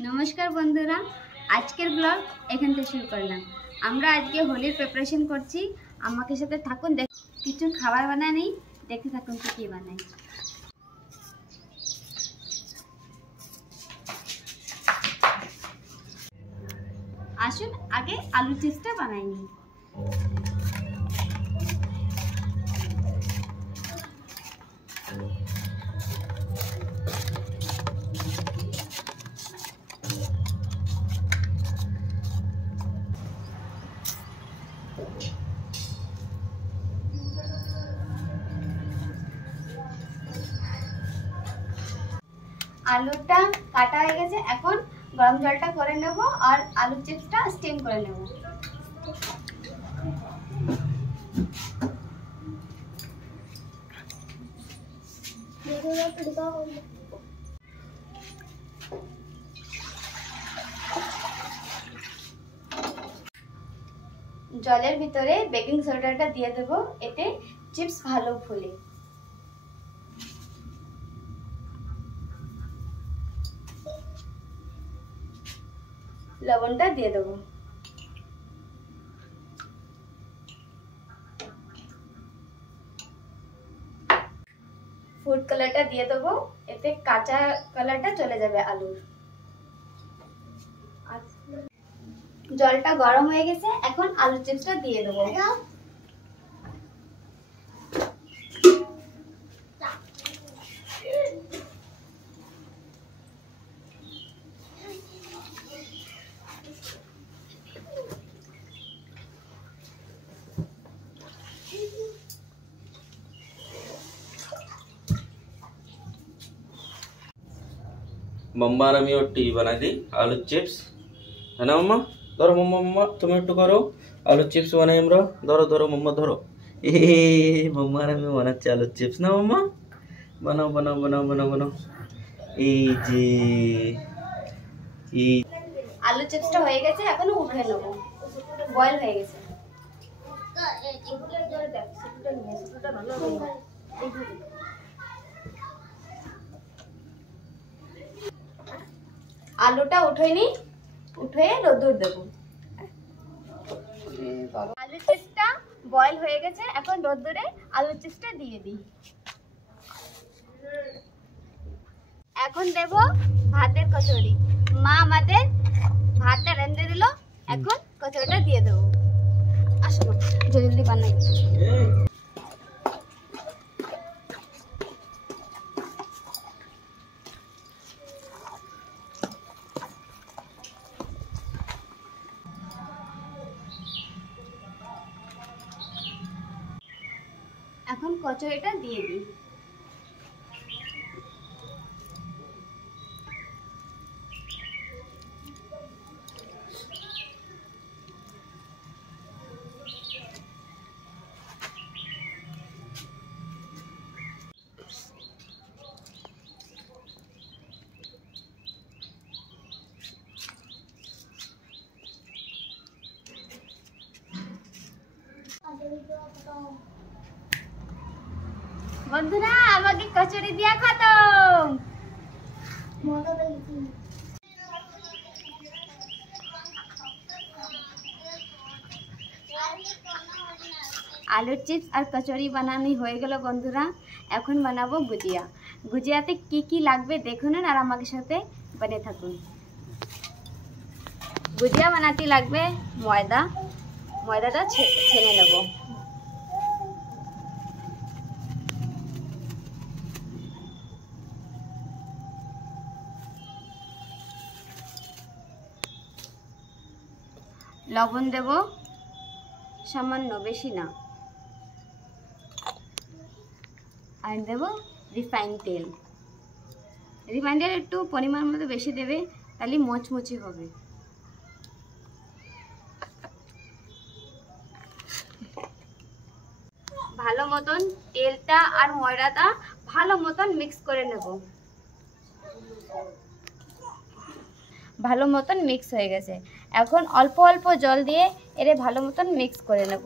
নমস্কার বন্ধুরা, আজকের ব্লগ এখান থেকে শুরু করলাম। আমরা আজকে হোলির প্রিপারেশন করছি। আমাকে সাথে থাকুন, কিছু খাবার বানানি, দেখতে থাকুন কি বানাই। আসুন আগে আলু চিপসটা বানাই নিই। আলুটা কাটা হয়ে গেছে, এখন গরম জলটা করে নেব আর আলু চিপসটা স্টিম করে নেব। জলের ভিতরে বেকিং সোডাটা দিয়ে দেব, এতে চিপস ভালো ফুলে। লবণটা দিয়ে দেবো। ফুড কালারটা দিয়ে দেবো, এতে কাঁচা কালারটা চলে যাবে আলুর। জলটা গরম হয়ে গেছে, এখন আলু চিপসটা দিয়ে দেবো। मम्मा ने मी टी बना दी आलू चिप्स है ना मम्मा। धरो मम्मा, मम्मा तुम एकटू करो आलू चिप्स बनाई আমরা। ধরো ধরো মম্মা ধরো। এ মম্মা আর আমি বানাচ্ছি আলু চিপস না মম্মা। বানাও বানাও বানাও বানাও বানাও। এই যে এই আলু চিপসটা হয়ে গেছে, এখন উঠিয়ে নেব। বয়েল হয়ে গেছে। আলুটা উঠে নি, উঠে রোদ্দুর দেব। আলু চিপসটা বয়েল হয়ে গেছে, এখন রোদ্দুরে আলু চিপসটা দিয়ে দিই। এখন দেব ভাতের কচুরি। মা আমাদের ভাতটা রেঁধে দিল, এখন কচুরিটা দিয়ে দেবো। আসো জলদি বানাই। এখন কচুরিটা দিয়ে দিই। বন্ধুরা, আমাকে কচুরি দিয়া খতম। আলুর চিপস আর কচুরি বানানো হয়ে গেল বন্ধুরা। এখন বানাবো গুজিয়া। গুজিয়াতে কি কি লাগবে দেখুন আর আমাকে সাথে বানিয়ে থাকুন। গুজিয়া বানাতে লাগবে ময়দা। ময়দাটা ছেনে নেব। লবণ দেব সামান্য, বেশি না। আর দেব রিফাইন তেল। রিফাইন তেল একটু পরিমাণ মতো বেশি দেবে, তাহলে মচমচি হবে। ভালো মতন তেলটা আর ময়দাটা ভালো মতন মিক্স করে নেব। ভালো মতন মিক্স হয়ে গেছে, এখন অল্প অল্প জল দিয়ে এর ভালো মতন মিক্স করে নেব।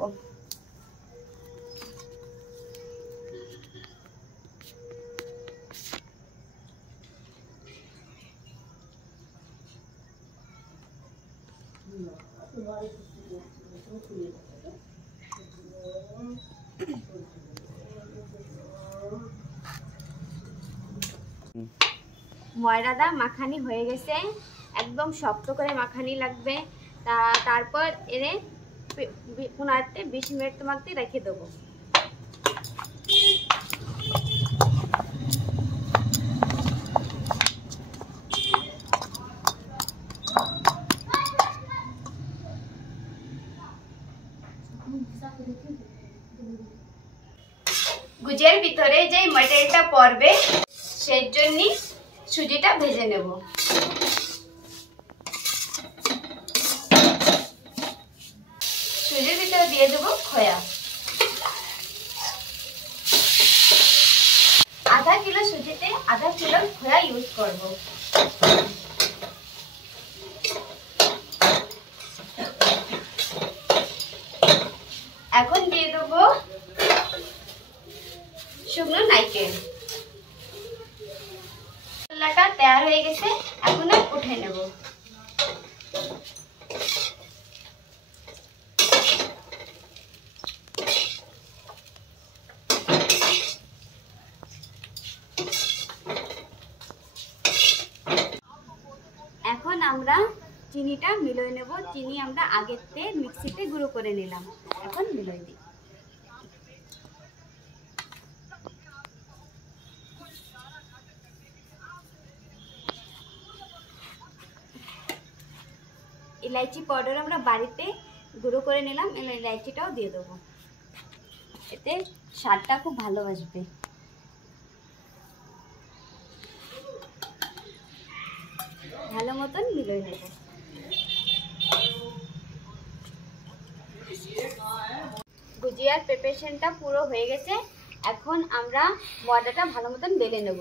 ময়দাটা মাখানি হয়ে গেছে, একদম শক্ত করে মাখানি লাগবে। তারপর এনে 15-20 মিনিট তোমাকে রেখে দেবো। গুজিয়ার ভিতরে যে মটেরিয়ালটা পড়বে সেই জন্য সুজিটা ভেজে নেব। সুজির ভিতরে দিয়ে দেবো খোয়া। আধা কিলো সুজিতে আধা কিলো খোয়া ইউজ করব। এখন দিয়ে দেবো শুকনো নারকেল। মশলাটা তৈরি হয়ে গেছে, এখন উঠে নেব। এখন আমরা চিনিটা মিলিয়ে নেব। চিনি আমরা আগেতে মিক্সিতে গুঁড়ো করে নিলাম, এখন মিলিয়ে দিই। ইলাইচি পাউডার আমরা বাড়িতে গুঁড়ো করে নিলাম, ইলাইচিটাও দিয়ে দেবো, এতে স্বাদটা খুব ভালো আসবে। ভালো মতন মিলিয়ে নেব। গুজিয়ার প্রিপারেশনটা পুরো হয়ে গেছে, এখন আমরা ময়দাটা ভালো মতন বেলে নেব।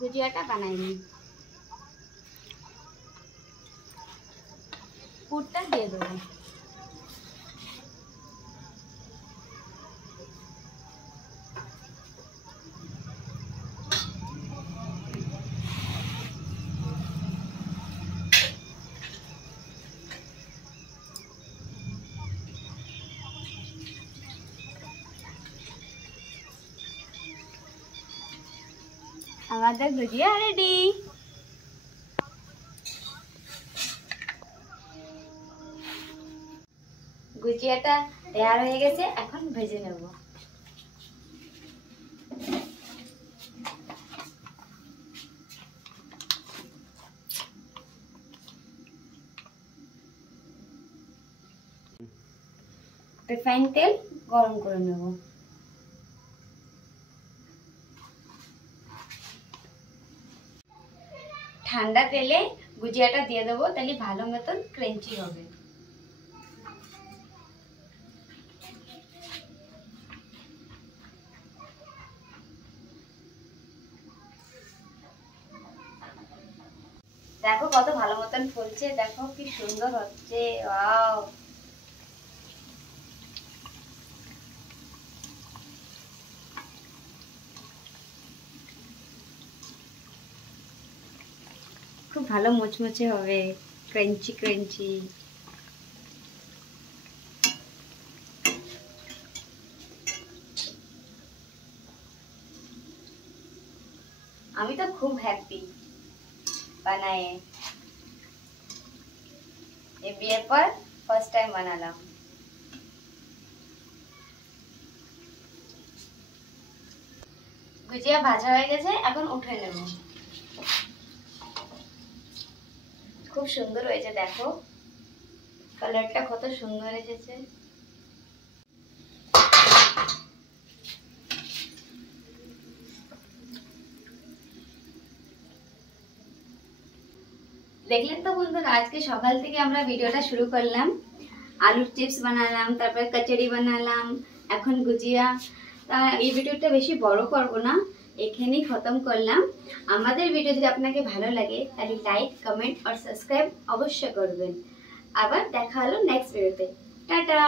গুজিয়াটা বানাই নিই। পুরটা দিয়ে দেবো। আমাদের গুজিয়া রেডি। গুজিয়াটা তৈরি হয়ে গেছে, এখন ভেজে নেব। রিফাইন তেল গরম করে নেব। ঠান্ডা তেলে গুজিয়াটা দিয়ে দেবো, তাহলে ভালো মতন ক্রাঞ্চি হবে। দেখো কত ভালো মতন ফুলছে, দেখো কি সুন্দর হচ্ছে। ওয়াও, খুব ভালো মুচমুচে হবে, ক্রাঞ্চি ক্রাঞ্চি। আমি তো খুব হ্যাপি বানায়ে, এই বিয়ের পর ফার্স্ট টাইম বানালাম। গুজিয়া ভাজা হয়ে গেছে, এখন উঠে নেব। খুব সুন্দর হয়েছে, দেখো কালারটা কত সুন্দর এসেছে। দেখলেন তো বন্ধুরা, আজকে সকাল থেকে আমরা ভিডিওটা শুরু করলাম। আলুর চিপস বানালাম, তারপরে কচুরি বানালাম, এখন গুজিয়া। তা এই ভিডিওটা বেশি বড় করব না, এখানেই খতম করলাম। আমাদের ভিডিও যদি আপনাকে ভালো লাগে তাহলে লাইক, কমেন্ট আর সাবস্ক্রাইব অবশ্যই করবেন। আবার দেখা হলো নেক্সট ভিডিওতে। টাটা।